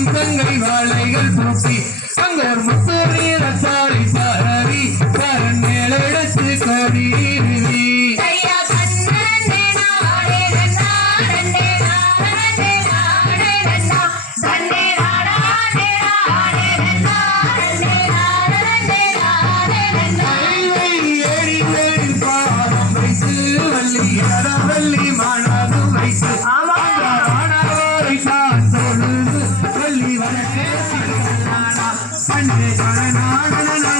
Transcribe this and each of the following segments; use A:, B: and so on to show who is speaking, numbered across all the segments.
A: தங்கையும் தங்கை வாழைகள் பூசி தங்கோர் முத்தோரியில் அத்தாரி சாரி கரண் மேலெடுத்து கடி வள்ளி மழை पन्ने जाना गणना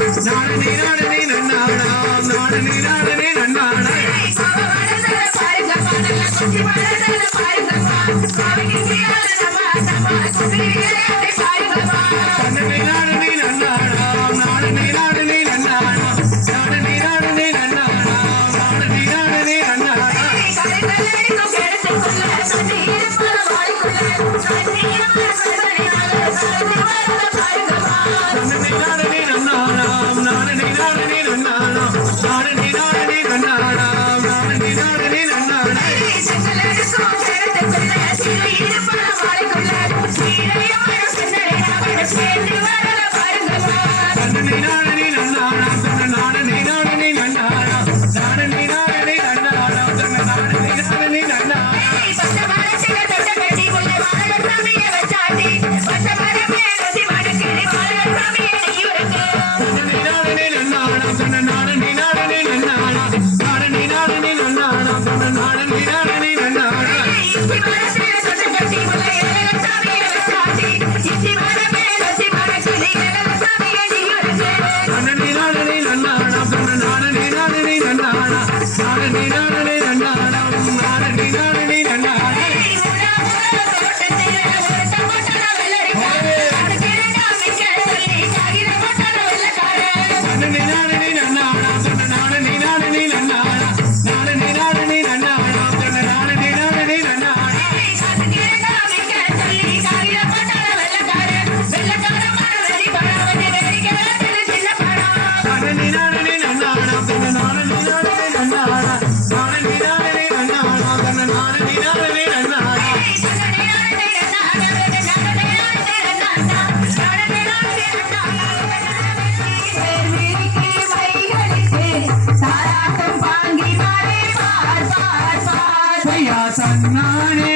A: நாடனே நாடனே நன்னாடா நாடனே நாடனே நன்னாடா
B: பாருங்க. பாருங்க பாருங்க.
A: i Nina. Nani.